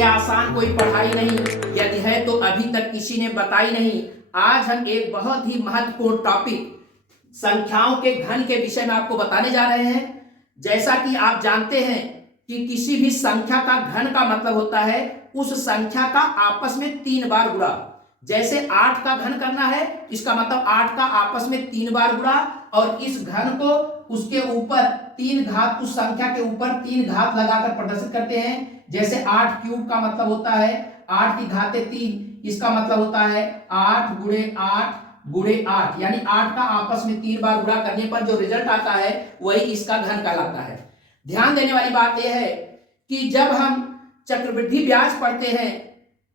इससे आसान कोई पढ़ाई नहीं, यदि है तो अभी तक किसी ने बताई नहीं। आज हम एक बहुत ही महत्वपूर्ण टॉपिक संख्याओं के घन के विषय में आपको बताने जा रहे हैं। जैसा कि आप जानते हैं कि किसी भी संख्या का घन का मतलब होता है उस संख्या का आपस में 3 बार गुणा। जैसे 8 का घन करना है, इसका मतलब 8 का आपस में 3 बार गुणा, और इस घन को उसके ऊपर 3 घात, उस संख्या के ऊपर 3 घात लगाकर प्रदर्शित करते हैं। जैसे 8 क्यूब का मतलब होता है 8 की घाते 3, इसका मतलब होता है 8 गुणे 8 गुणे 8, यानी 8 का आपस में 3 बार गुणा करने पर जो रिजल्ट आता है वही इसका घन कहलाता है। ध्यान देने वाली बात यह है कि जब हम चक्रवृद्धि ब्याज पढ़ते हैं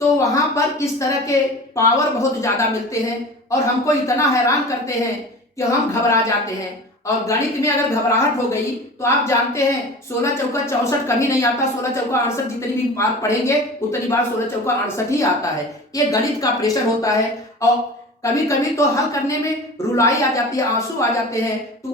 तो वहां पर इस तरह के पावर बहुत ज्यादा मिलते हैं और हमको इतना हैरान करते हैं कि हम घबरा जाते हैं। और गणित में अगर घबराहट हो गई तो आप जानते हैं 16 चौका 64 कभी नहीं आता, 16 चौका 68 जितनी भी बार पढ़ेंगे उतनी बार 16 चौका 68 ही आता है। ये गणित का प्रेशर होता है और कभी कभी तो हल करने में रुलाई आ जाती है, आंसू आ जाते हैं। तो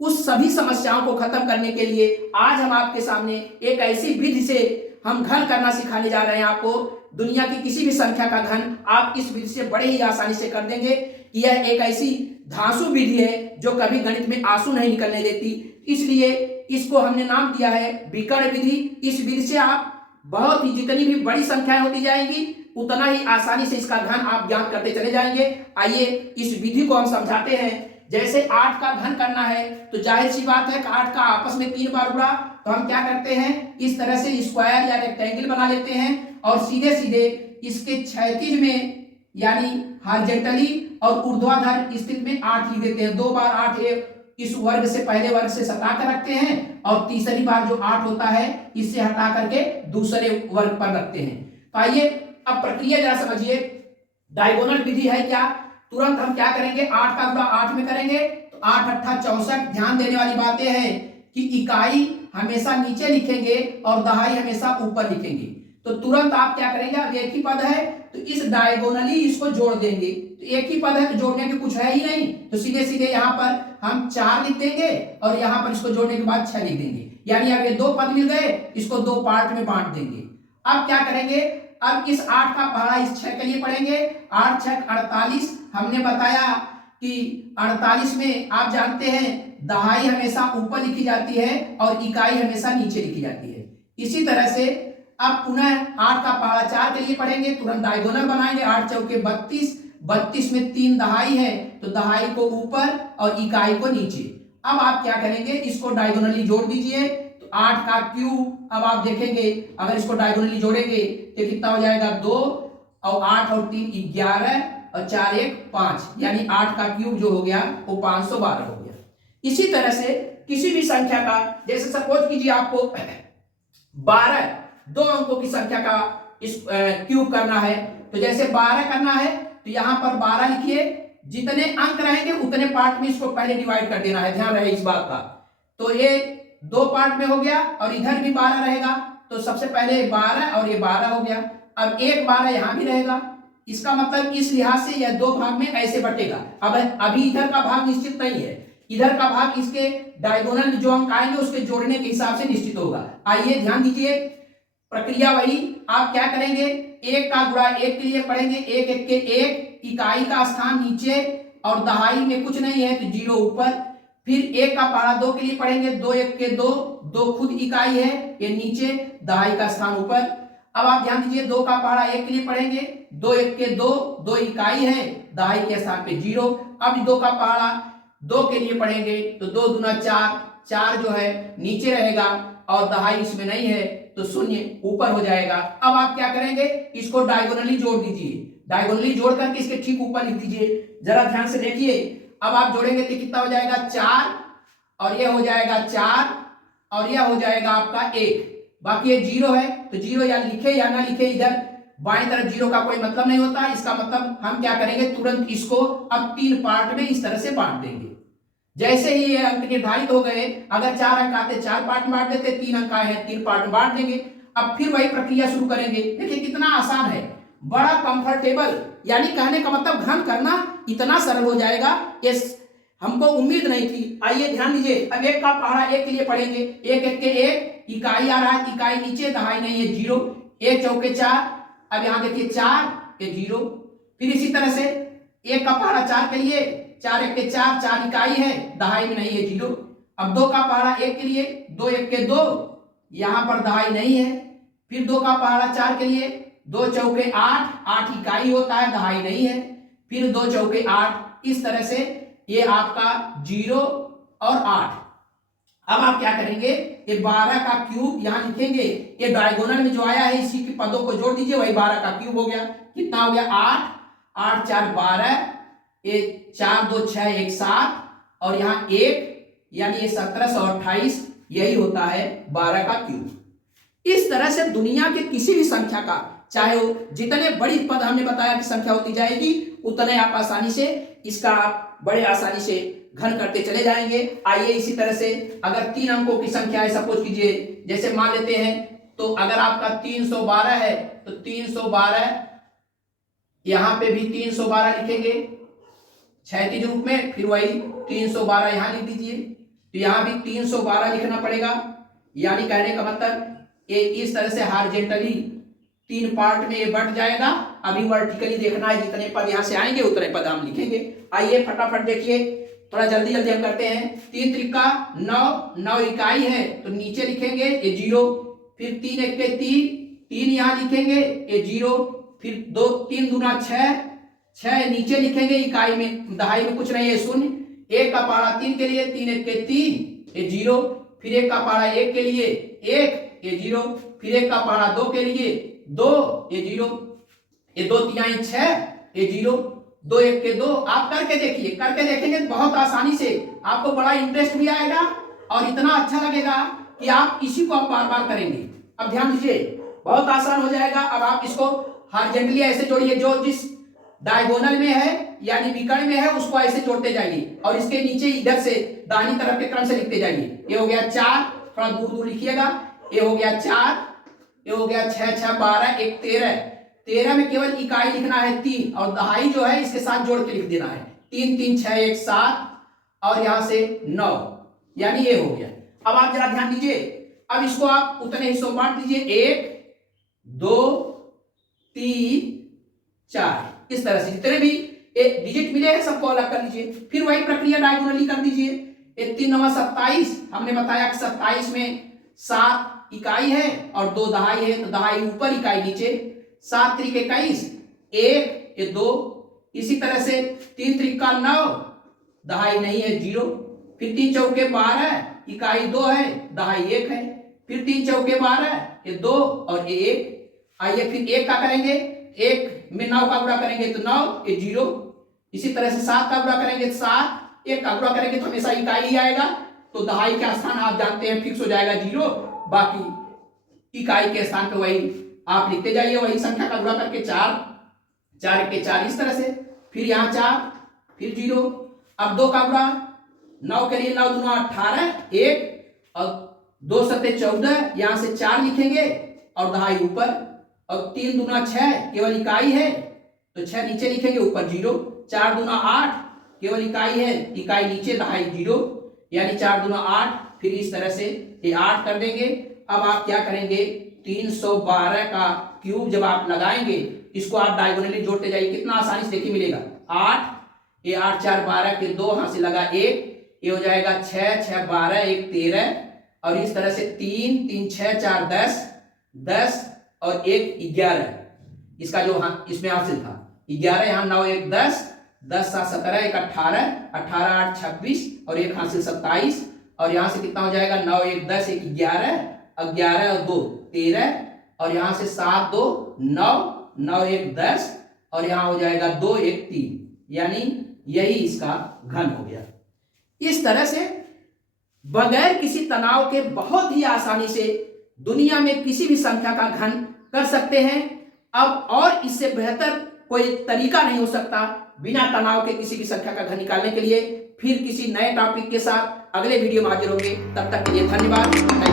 उस सभी समस्याओं को खत्म करने के लिए आज हम आपके सामने एक ऐसी विधि से हम घन करना सिखाने जा रहे हैं। आपको दुनिया की किसी भी संख्या का घन आप इस विधि से बड़े ही आसानी से कर देंगे। यह एक ऐसी धांसू विधि है जो कभी गणित में आंसू नहीं निकलने देती, इसलिए इसको हमने नाम दिया है विकर्ण विधि। इस विधि से आप बहुत ही जितनी भी बड़ी संख्याएं होती जाएंगी उतना ही आसानी से इसका घन आप ज्ञात करते चले जाएंगे। आइए इस विधि को हम समझाते हैं। जैसे 8 का घन करना है तो जाहिर सी बात है कि 8 का आपस में 3 बार गुणा, तो हम क्या करते हैं इस तरह से स्क्वायर या रेक्टेंगल बना लेते हैं और सीधे सीधे इसके क्षैतिज में यानी हॉरिजॉन्टली और ऊर्ध्वाधर स्थिति में 8 लिख देते हैं। 2 बार 8 इस वर्ग से पहले वर्ग से सटा कर रखते हैं और तीसरी बार जो 8 होता है इससे हटा करके दूसरे वर्ग पर रखते हैं। तो आइए अब प्रक्रिया जरा समझिए। डायगोनल विधि है क्या, तुरंत हम क्या करेंगे 8 का गुणा 8 में करेंगे तो 8 8 64। ध्यान देने वाली बातें हैं कि इकाई हमेशा नीचे लिखेंगे और दहाई हमेशा ऊपर लिखेंगे। तो तुरंत आप क्या करेंगे, अब एक ही पद है तो इस डायगोनली इसको जोड़ देंगे। तो एक ही पद है तो जोड़ने के कुछ है ही नहीं, तो सीधे सीधे यहाँ पर हम 4 लिख देंगे और यहाँ पर इसको जोड़ने के बाद 6 लिख देंगे। यानी अब ये 2 पद मिल गए, इसको 2 पार्ट में बांट देंगे। अब क्या करेंगे, अब इस 8 का पहाड़ा इस 6 के लिए पढ़ेंगे। 8 6 48। हमने बताया कि 48 में आप जानते हैं दहाई हमेशा ऊपर लिखी जाती है और इकाई हमेशा नीचे लिखी जाती है। इसी तरह से अब पुनः 8 का पहाड़ा 4 के लिए पढ़ेंगे, तुरंत डायगोनल बनाएंगे। 8 चौके 32, 32 में 3 दहाई है तो दहाई को ऊपर और इकाई को नीचे। अब आप क्या करेंगे, इसको डायगोनली जोड़ दीजिए। तो 8 का क्यूब, अब आप देखेंगे अगर इसको डायगोनली जोड़ेंगे तो कितना हो जाएगा 2 और 8 और 3 11 और 4 1 5, यानी 8 का क्यूब जो हो गया वो 512 हो गया। इसी तरह से किसी भी संख्या का, जैसे सपोज कीजिए आपको 12 2 अंकों की संख्या का इस क्यूब करना है, तो जैसे 12 करना है तो यहां पर 12 लिखिए, जितने अंक रहेंगे उतने पार्ट में इसको पहले डिवाइड कर देना है, ध्यान रहे इस बात का। तो ये 2 पार्ट में हो गया और इधर भी 12 रहेगा, तो सबसे पहले 12 और ये 12 हो गया। अब एक 12 यहां भी रहेगा, इसका मतलब इस लिहाज से यह 2 भाग में ऐसे बटेगा। अब अभी इधर का भाग निश्चित नहीं है, इधर का भाग इसके डायगोनल जो अंक आएंगे उसके जोड़ने के हिसाब से निश्चित होगा। आइए ध्यान दीजिए, प्रक्रिया वही। आप क्या करेंगे, 1 का गुणा 1 के लिए पढ़ेंगे, 1 1 के 1, इकाई का स्थान नीचे और दहाई में कुछ नहीं है तो 0 ऊपर। फिर 1 का पहाड़ा 2 के लिए पढ़ेंगे, 2 1 के 2, 2 खुद इकाई है ये नीचे, दहाई का स्थान ऊपर। अब आप ध्यान दीजिए 2 का पहाड़ा 1 के लिए पढ़ेंगे, 2 1 के 2, 2 इकाई है, दहाई के स्थान पे 0। अब 2 का पहाड़ा 2 के लिए पढ़ेंगे तो 2 दूना 4, 4 जो है नीचे रहेगा और दहाई इसमें नहीं है तो 0 ऊपर हो जाएगा। अब आप क्या करेंगे, इसको डायगोनली जोड़ दीजिए, डायगोनली जोड़ करके इसके ठीक ऊपर लिख दीजिए। जरा ध्यान से देखिए, अब आप जोड़ेंगे तो कितना हो जाएगा 4 और यह हो जाएगा 4 और यह हो जाएगा आपका 1। बाकी ये 0 है तो 0 या लिखे या ना लिखे, इधर बाएं तरफ 0 का कोई मतलब नहीं होता। इसका मतलब हम क्या करेंगे, तुरंत इसको अब 3 पार्ट में इस तरह से बांट देंगे। जैसे ही ये अंक निर्धारित हो गए, अगर 4 अंक आते 4 पार्ट में बांट देते, 3 अंक आए हैं 3 पार्ट में बांट देंगे। अब फिर वही प्रक्रिया शुरू करेंगे। देखिए कितना आसान है, बड़ा कंफर्टेबल, यानी कहने का मतलब घन करना इतना सरल हो जाएगा, ये हमको उम्मीद नहीं थी। आइए ध्यान दीजिए, अब 1 का पहाड़ा 1 के लिए पढ़ेंगे, 1 1 के 1, इकाई आ रहा है, इकाई नीचे, दहाई नहीं है 0। एक चौके 4, अब यहां देखिए 4 ये 0, फिर इसी तरह से एक का पहाड़ा 4 के लिए 4 1 के 4, 4 इकाई है, दहाई में नहीं है 0। अब 2 का पहाड़ा 1 के लिए 2 1 के 2, यहां पर दहाई नहीं है। फिर 2 का पहाड़ा 4 के लिए 2 चौके 8, 8 इकाई होता है, दहाई नहीं है। फिर 2 चौके 8, इस तरह से ये आपका 0 और 8। अब आप क्या करेंगे, ये 12 का क्यूब यहां लिखेंगे, ये डायगोनल में जो आया है इसी के पदों को जोड़ दीजिए, वही 12 का क्यूब हो गया। कितना हो गया 8, 8 4 12, ये 4 2 6 1 7, और यहाँ 1, यानी ये 1728, यही होता है 12 का क्यूब। इस तरह से दुनिया के किसी भी संख्या का, चाहे वो जितने बड़ी पद हमने बताया कि संख्या होती जाएगी, उतने आप आसानी से इसका आप बड़े आसानी से घन करते चले जाएंगे। आइए इसी तरह से अगर 3 अंकों की संख्या है, सपोज कीजिए, जैसे मान लेते हैं, तो अगर आपका 312 है तो 312, यहां पे भी 312 लिखेंगे क्षैतिज रूप में, फिर वही 312 यहां लिख दीजिए, तो यहां भी 312 लिखना पड़ेगा। यानी कहने का मतलब ये इस तरह से हॉरिजॉन्टली 3 पार्ट में ये बढ़ जाएगा। अभी वर्टिकली देखना है, जितने पद यहां से आएंगे उतने पद हम लिखेंगे। आइए फटाफट देखिए, थोड़ा जल्दी जल्दी हम करते हैं। 3 त्रिका 9, 9 इकाई है तो नीचे लिखेंगे ये 0, फिर 3 1 के 3, 3 यहां लिखेंगे ये 0, फिर 2 3 दूना 6, 6 नीचे लिखेंगे, इकाई में दहाई में कुछ नहीं है 0। 1 का पहाड़ा 3 के लिए 3 1 के 3 ये 0, फिर 1 का पहाड़ा 1 के लिए 1 ये 0, फिर 1 का पहाड़ा 2 के लिए 2 ये 0, ये 2 3 6 ये 0, 2 1 के 2। आप करके देखिए, करके देखेंगे तो बहुत आसानी से आपको बड़ा इंटरेस्ट भी आएगा और इतना अच्छा लगेगा कि आप इसी को आप बार बार करेंगे। अब ध्यान दीजिए, बहुत आसान हो जाएगा। अब आप इसको हॉरिजॉन्टली ऐसे जोड़िए, जो जिस डायगोनल में है यानी विकर्ण में है उसको ऐसे जोड़ते जाइए, और इसके नीचे इधर से दाहिनी तरफ के क्रम से लिखते जाइए। ये हो गया 4, थोड़ा दूर दूर लिखिएगा, ये हो गया 4, ये हो गया 6 6 12 1 13, 13 में केवल इकाई लिखना है 3, और दहाई जो है इसके साथ जोड़ के लिख देना है 3 3 6 1 7, और यहां से 9, यानी ये हो गया। अब आप जरा ध्यान दीजिए, अब इसको आप उतने हिस्सों में बांट दीजिए, 1 2 3 4, इस तरह से जितने भी एक डिजिट मिले हैं सबको अलग कर लीजिए। फिर वही प्रक्रिया डायगोनली कर दीजिए। 3 9 27, हमने बताया कि 27 में 7 इकाई है और 2 दहाई है, तो दहाई ऊपर इकाई नीचे। 7 त्रिक 21, 1 ये 2, इसी तरह से 3 त्रिका 9, दहाई नहीं है 0, फिर 3 चौके 12, इकाई 2 है, दहाई 1 है, फिर 3 चौके 12 ये 2 और ये 1। आइए फिर 1 का करेंगे, 1 में 9 का गुणा करेंगे तो 9 ये 0, इसी तरह से 7 का गुणा करेंगे तो 7, 1 का गुणा करेंगे तो हमेशा इकाई ही आएगा, तो दहाई का स्थान आप जानते हैं फिक्स हो जाएगा 0, बाकी इकाई के स्थान पे वही आप लिखते जाइए, वही संख्या का गुणा करके 4 4 1 के 4, इस तरह से, फिर यहाँ 4 फिर 0। अब 2 का गुणा 9 के लिए 9 दूना 18 1, और 2 7 14, यहां से 4 लिखेंगे और दहाई ऊपर, और 3 दूना 6 केवल इकाई है तो 6 नीचे लिखेंगे ऊपर 0, 4 दूना 8 केवल इकाई है, इकाई नीचे दहाई 0, यानी 4 दूना 8, फिर इस तरह से ये 8 कर देंगे। अब आप क्या करेंगे, 312 का क्यूब जब आप लगाएंगे, इसको आप डायगोनली जोड़ते जाइए, कितना आसानी से देखिए मिलेगा। 8 ये 8 4 12 के 2 हाथ से लगा 1, ये हो जाएगा 6 6 12 1 13, और इस तरह से 3 3 6 4 10 10 और 1 11, इसका जो इसमें हासिल था 11, यहाँ 9 1 10 10 7 17 1 18 18 8 26 और 1 हासिल 27, और यहाँ से कितना हो जाएगा 9 1 10 1 11 11 और 2 13, और यहाँ से 7 2 9 9 1 10, और यहाँ हो जाएगा 2 1 3, यानी यही इसका घन हो गया। इस तरह से बगैर किसी तनाव के बहुत ही आसानी से दुनिया में किसी भी संख्या का घन कर सकते हैं। अब और इससे बेहतर कोई तरीका नहीं हो सकता बिना तनाव के किसी भी संख्या का घन निकालने के लिए। फिर किसी नए टॉपिक के साथ अगले वीडियो में हाजिर होंगे, तब तक के लिए धन्यवाद।